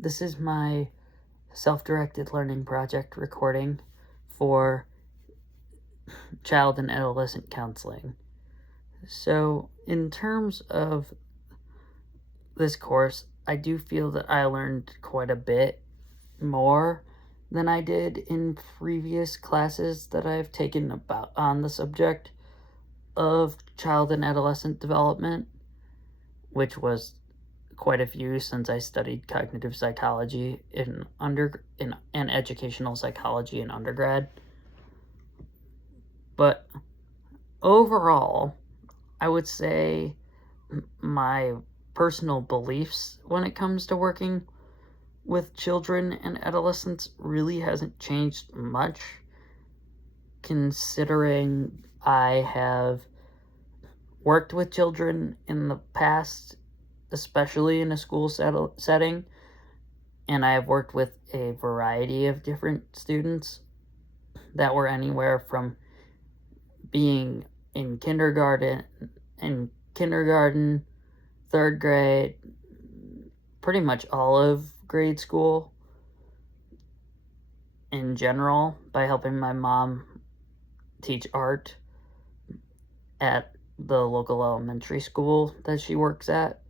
This is my self-directed learning project recording for child and adolescent counseling. So, in terms of this course, I do feel that I learned quite a bit more than I did in previous classes that I've taken about on the subject of child and adolescent development, which was quite a few since I studied cognitive psychology and educational psychology in undergrad. But overall, I would say my personal beliefs when it comes to working with children and adolescents really hasn't changed much, considering I have worked with children in the past, especially in a school setting, and I have worked with a variety of different students that were anywhere from being in kindergarten, third grade, pretty much all of grade school in general, by helping my mom teach art at the local elementary school that she works at.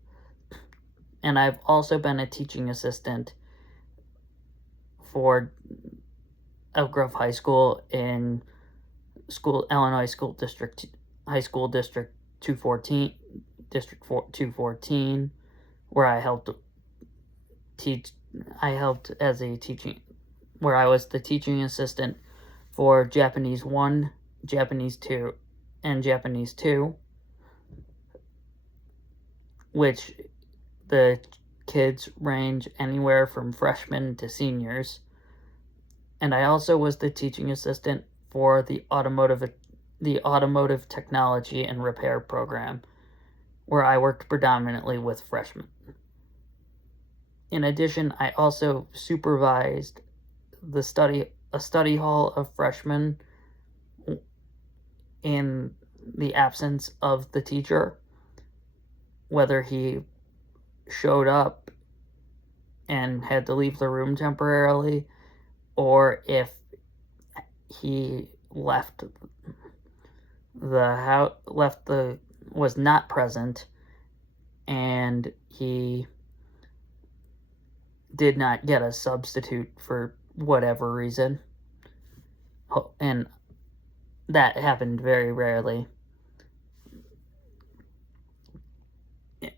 And I've also been a teaching assistant for Elk Grove High School in Illinois School District High School District 214, District 214, where I helped as a teaching, where I was the teaching assistant for Japanese 1, Japanese 2, and Japanese 2, which the kids range anywhere from freshmen to seniors. And I also was the teaching assistant for the automotive technology and repair program, where I worked predominantly with freshmen. In addition, I also supervised a study hall of freshmen in the absence of the teacher, whether he showed up and had to leave the room temporarily, or if he was not present and he did not get a substitute for whatever reason. And that happened very rarely.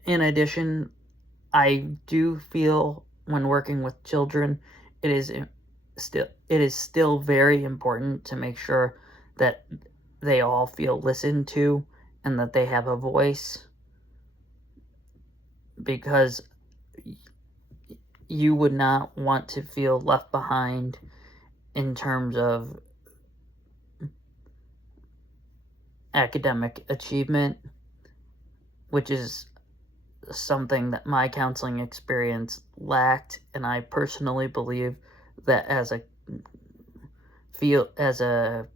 In addition, I do feel when working with children, it is still very important to make sure that they all feel listened to and that they have a voice, because you would not want to feel left behind in terms of academic achievement, which is something that my counseling experience lacked, and I personally believe that as a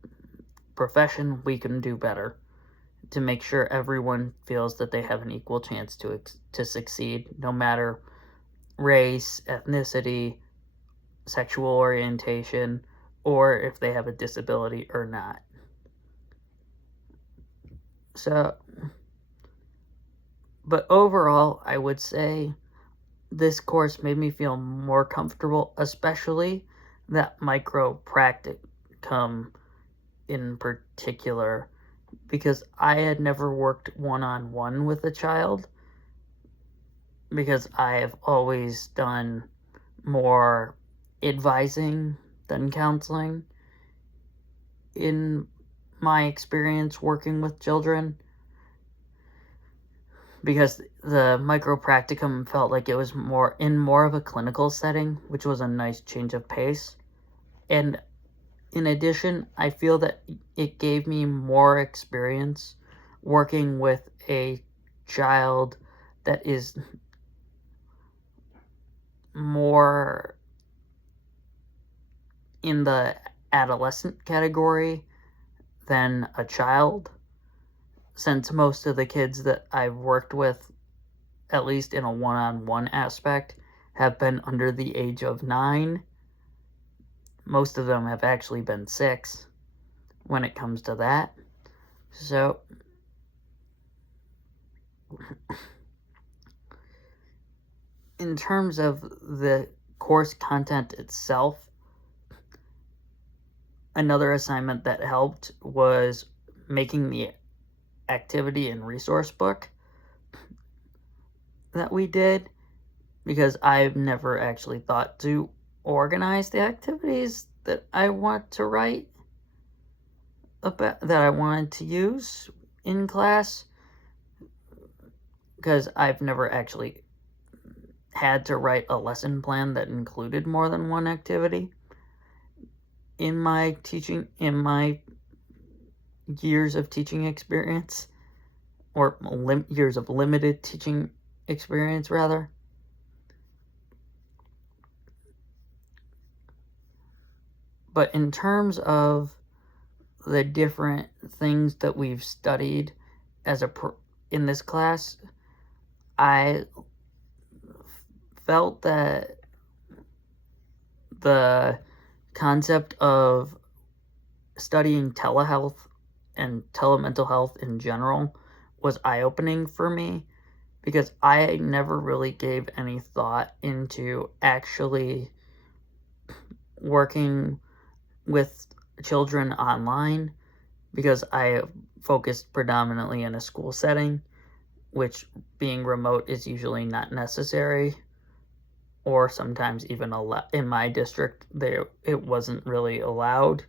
profession, we can do better to make sure everyone feels that they have an equal chance to succeed, no matter race, ethnicity, sexual orientation, or if they have a disability or not. But overall, I would say this course made me feel more comfortable, especially that micro practicum in particular, because I had never worked one-on-one with a child, because I have always done more advising than counseling in my experience working with children, because the micro practicum felt like it was more of a clinical setting, which was a nice change of pace. And in addition, I feel that it gave me more experience working with a child that is more in the adolescent category than a child, since most of the kids that I've worked with, at least in a one-on-one aspect, have been under the age of 9. Most of them have actually been 6 when it comes to that. So, in terms of the course content itself, another assignment that helped was making the activity and resource book that we did, because I've never actually thought to organize the activities that I want to write about, that I wanted to use in class, because I've never actually had to write a lesson plan that included more than one activity in my years of teaching experience, or years of limited teaching experience, rather. But in terms of the different things that we've studied in this class, I felt that the concept of studying telehealth and telemental health in general was eye-opening for me, because I never really gave any thought into actually working with children online, because I focused predominantly in a school setting, which, being remote, is usually not necessary, or sometimes even in my district it wasn't really allowed.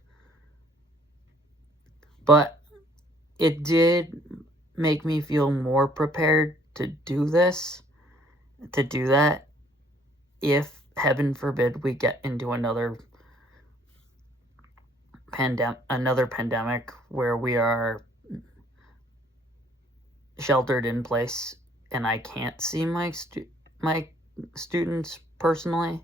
But it did make me feel more prepared to do that, if, heaven forbid, we get into another pandemic where we are sheltered in place and I can't see my students personally.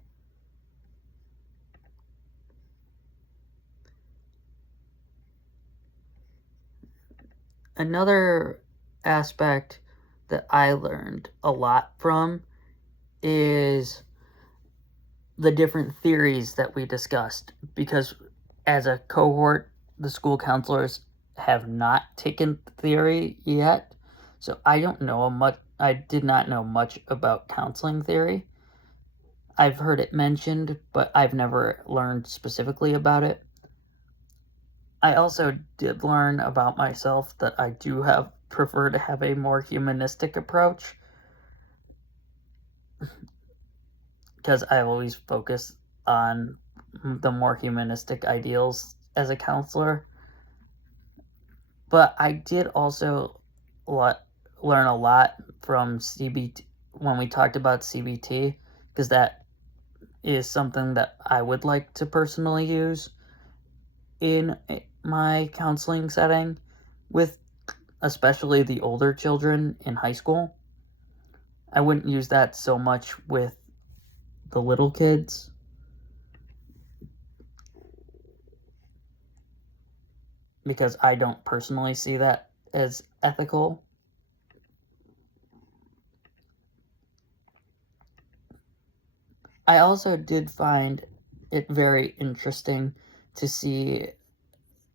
Another aspect that I learned a lot from is the different theories that we discussed, because as a cohort, the school counselors have not taken theory yet, so I did not know much about counseling theory. I've heard it mentioned, but I've never learned specifically about it. I also did learn about myself that I do prefer to have a more humanistic approach, because I always focus on the more humanistic ideals as a counselor. But I did also learn a lot from CBT when we talked about CBT, because that is something that I would like to personally use in my counseling setting, with especially the older children in high school. I wouldn't use that so much with the little kids, because I don't personally see that as ethical. I also did find it very interesting to see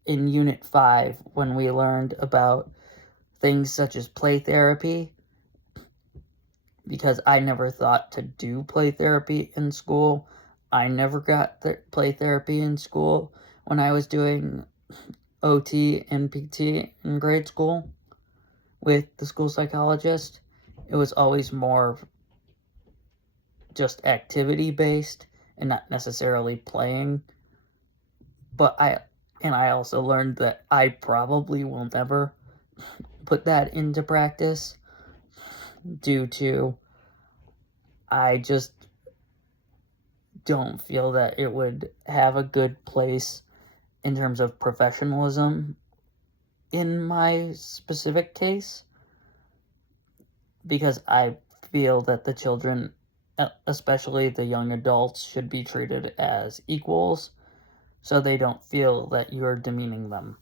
in Unit 5, when we learned about things such as play therapy, because I never thought to do play therapy in school. I never got play therapy in school when I was doing OT and PT in grade school with the school psychologist. It was always more just activity based and not necessarily playing. But I also learned that I probably will never put that into practice, due to I just don't feel that it would have a good place in terms of professionalism in my specific case, because I feel that the children, especially the young adults, should be treated as equals, so they don't feel that you're demeaning them.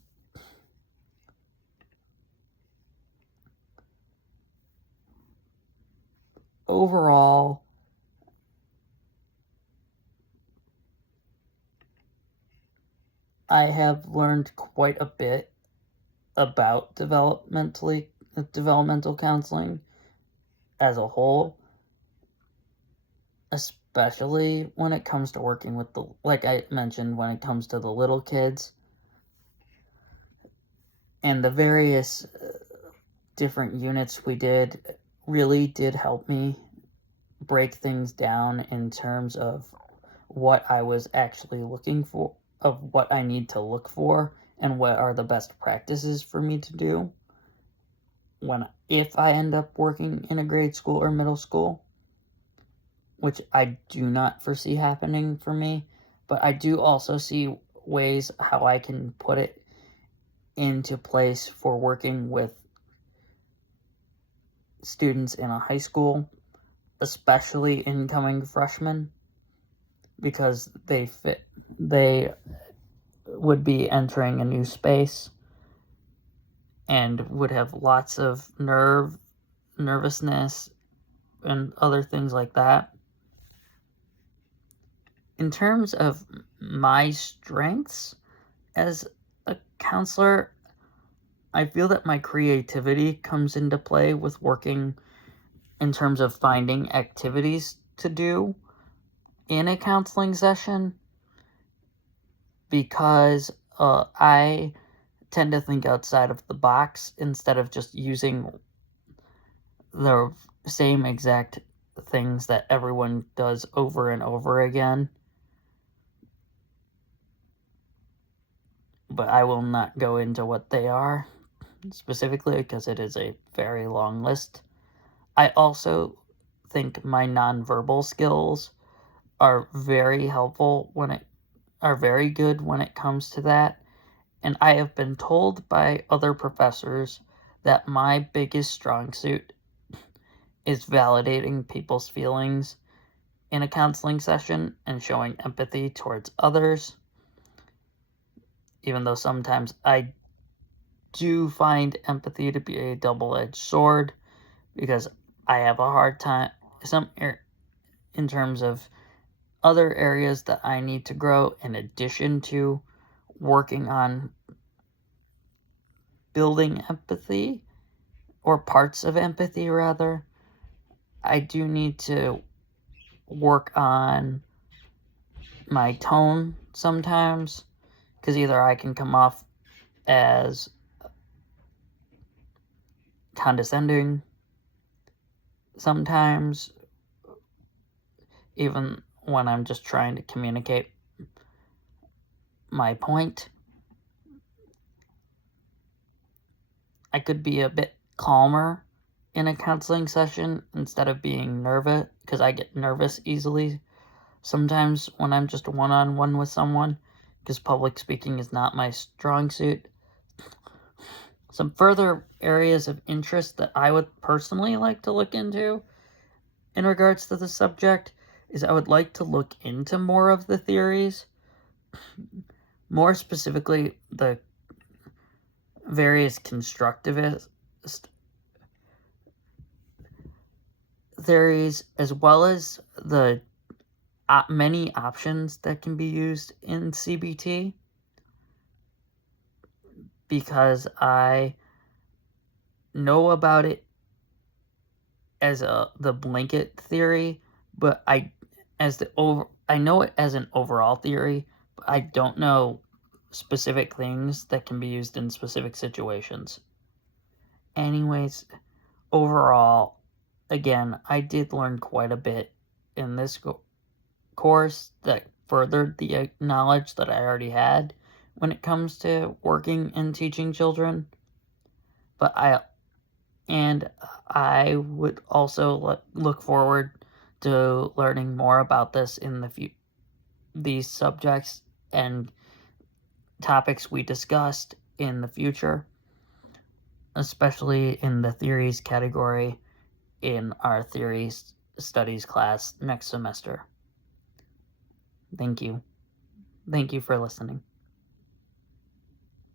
Overall, I have learned quite a bit about developmental counseling as a whole, especially when it comes to working with like I mentioned, when it comes to the little kids and the various different units we did really did help me break things down in terms of what I was actually looking for, of what I need to look for, and what are the best practices for me to do if I end up working in a grade school or middle school, which I do not foresee happening for me, but I do also see ways how I can put it into place for working with students in a high school, especially incoming freshmen, because they would be entering a new space and would have lots of nervousness and other things like that. In terms of my strengths as a counselor, I feel that my creativity comes into play with working in terms of finding activities to do in a counseling session, because I tend to think outside of the box instead of just using the same exact things that everyone does over and over again. But I will not go into what they are specifically because it is a very long list. I also think my nonverbal skills are very helpful are very good when it comes to that. And I have been told by other professors that my biggest strong suit is validating people's feelings in a counseling session and showing empathy towards others. Even though sometimes I do find empathy to be a double-edged sword, because I have a hard time in terms of other areas that I need to grow in addition to working on building empathy, or parts of empathy rather. I do need to work on my tone sometimes, because either I can come off as condescending sometimes, even when I'm just trying to communicate my point. I could be a bit calmer in a counseling session instead of being nervous, because I get nervous easily sometimes when I'm just one-on-one with someone, because public speaking is not my strong suit. Some further areas of interest that I would personally like to look into in regards to the subject is I would like to look into more of the theories, more specifically the various constructivist theories, as well as the many options that can be used in CBT, because I know about it as the blanket theory, but I know it as an overall theory, but I don't know specific things that can be used in specific situations. Anyways, overall, again, I did learn quite a bit in this course that furthered the knowledge that I already had when it comes to working and teaching children. But I would also look forward to learning more about this in these subjects and topics we discussed in the future, especially in the theories category in our theories studies class next semester. Thank you. Thank you for listening.